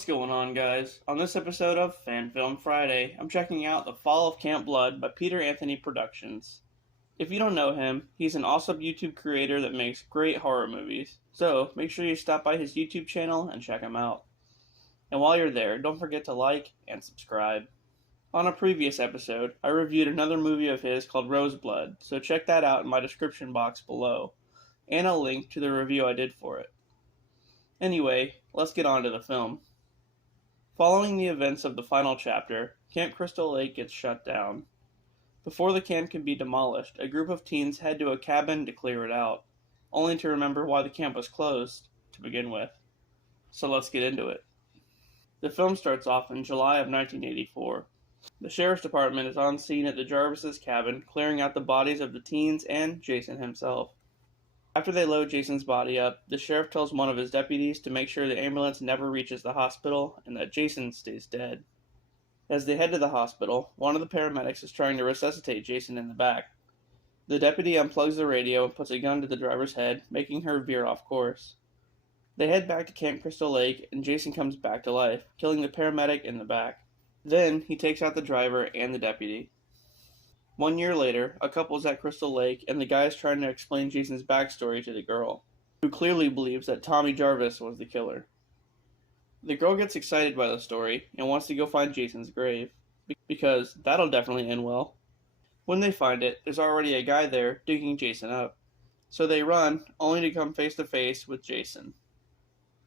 What's going on, guys? On this episode of Fan Film Friday, I'm checking out The Fall of Camp Blood by Peter Anthony Productions. If you don't know him, he's an awesome YouTube creator that makes great horror movies, so make sure you stop by his YouTube channel and check him out. And while you're there, don't forget to like and subscribe. On a previous episode, I reviewed another movie of his called Roseblood, so check that out in my description box below, and I'll link to the review I did for it. Anyway, let's get on to the film. Following the events of the final chapter, Camp Crystal Lake gets shut down. Before the camp can be demolished, a group of teens head to a cabin to clear it out, only to remember why the camp was closed to begin with. So let's get into it. The film starts off in July of 1984. The sheriff's department is on scene at the Jarvis's cabin, clearing out the bodies of the teens and Jason himself. After they load Jason's body up, the sheriff tells one of his deputies to make sure the ambulance never reaches the hospital and that Jason stays dead. As they head to the hospital, one of the paramedics is trying to resuscitate Jason in the back. The deputy unplugs the radio and puts a gun to the driver's head, making her veer off course. They head back to Camp Crystal Lake, and Jason comes back to life, killing the paramedic in the back. Then, he takes out the driver and the deputy. 1 year later, a couple's at Crystal Lake, and the guy is trying to explain Jason's backstory to the girl, who clearly believes that Tommy Jarvis was the killer. The girl gets excited by the story and wants to go find Jason's grave, because that'll definitely end well. When they find it, there's already a guy there digging Jason up. So they run, only to come face to face with Jason.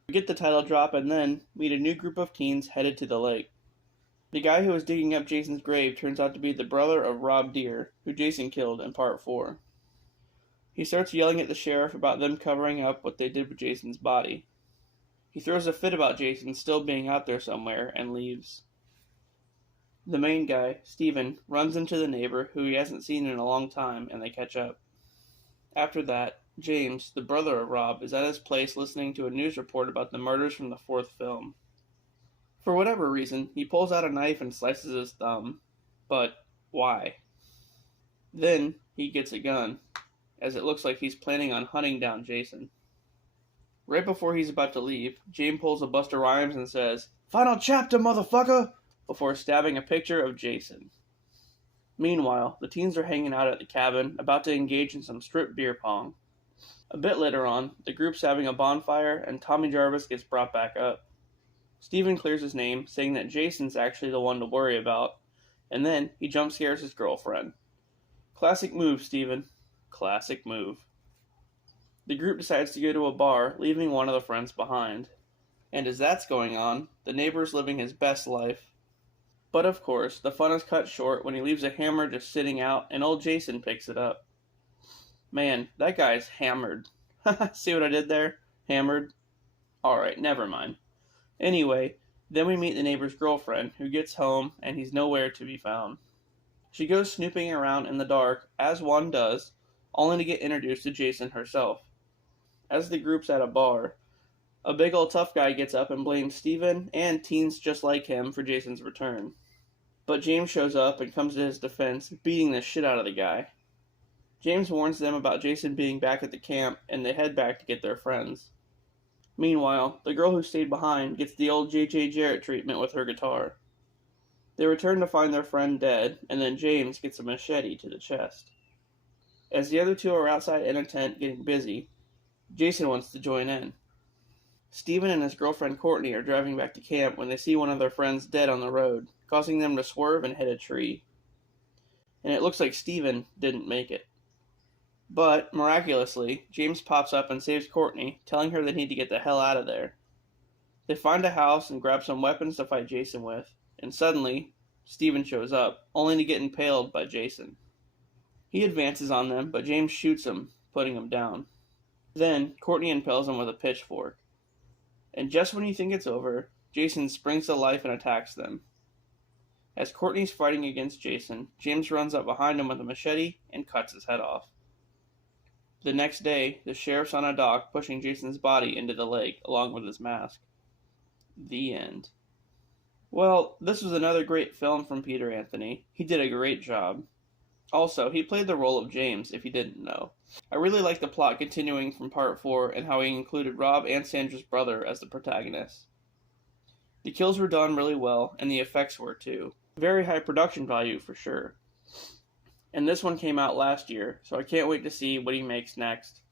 We get the title drop and then meet a new group of teens headed to the lake. The guy who was digging up Jason's grave turns out to be the brother of Rob Dier, who Jason killed in Part 4. He starts yelling at the sheriff about them covering up what they did with Jason's body. He throws a fit about Jason still being out there somewhere and leaves. The main guy, Steven, runs into the neighbor who he hasn't seen in a long time, and they catch up. After that, James, the brother of Rob, is at his place listening to a news report about the murders from the fourth film. For whatever reason, he pulls out a knife and slices his thumb. But why? Then he gets a gun, as it looks like he's planning on hunting down Jason. Right before he's about to leave, James pulls a Busta Rhymes and says, "Final chapter, motherfucker!" before stabbing a picture of Jason. Meanwhile, the teens are hanging out at the cabin, about to engage in some strip beer pong. A bit later on, the group's having a bonfire, and Tommy Jarvis gets brought back up. Steven clears his name, saying that Jason's actually the one to worry about, and then he jump scares his girlfriend. Classic move, Steven. Classic move. The group decides to go to a bar, leaving one of the friends behind. And as that's going on, the neighbor's living his best life. But of course, the fun is cut short when he leaves a hammer just sitting out, and old Jason picks it up. Man, that guy's hammered. See what I did there? Hammered? Alright, never mind. Anyway, then we meet the neighbor's girlfriend, who gets home, and he's nowhere to be found. She goes snooping around in the dark, as one does, only to get introduced to Jason herself. As the group's at a bar, a big old tough guy gets up and blames Steven and teens just like him for Jason's return. But James shows up and comes to his defense, beating the shit out of the guy. James warns them about Jason being back at the camp, and they head back to get their friends. Meanwhile, the girl who stayed behind gets the old J.J. Jarrett treatment with her guitar. They return to find their friend dead, and then James gets a machete to the chest. As the other two are outside in a tent getting busy, Jason wants to join in. Steven and his girlfriend Courtney are driving back to camp when they see one of their friends dead on the road, causing them to swerve and hit a tree. And it looks like Steven didn't make it. But, miraculously, James pops up and saves Courtney, telling her they need to get the hell out of there. They find a house and grab some weapons to fight Jason with, and suddenly, Steven shows up, only to get impaled by Jason. He advances on them, but James shoots him, putting him down. Then, Courtney impales him with a pitchfork. And just when you think it's over, Jason springs to life and attacks them. As Courtney's fighting against Jason, James runs up behind him with a machete and cuts his head off. The next day, the sheriff's on a dock pushing Jason's body into the lake, along with his mask. The end. Well, this was another great film from Peter Anthony. He did a great job. Also, he played the role of James, if you didn't know. I really like the plot continuing from Part 4 and how he included Rob and Sandra's brother as the protagonists. The kills were done really well, and the effects were too. Very high production value for sure. And this one came out last year, so I can't wait to see what he makes next.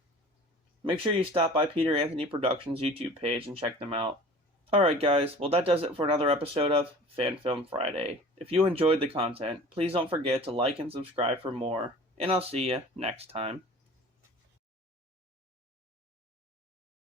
Make sure you stop by Peter Anthony Productions' YouTube page and check them out. Alright guys, well that does it for another episode of Fan Film Friday. If you enjoyed the content, please don't forget to like and subscribe for more, and I'll see you next time.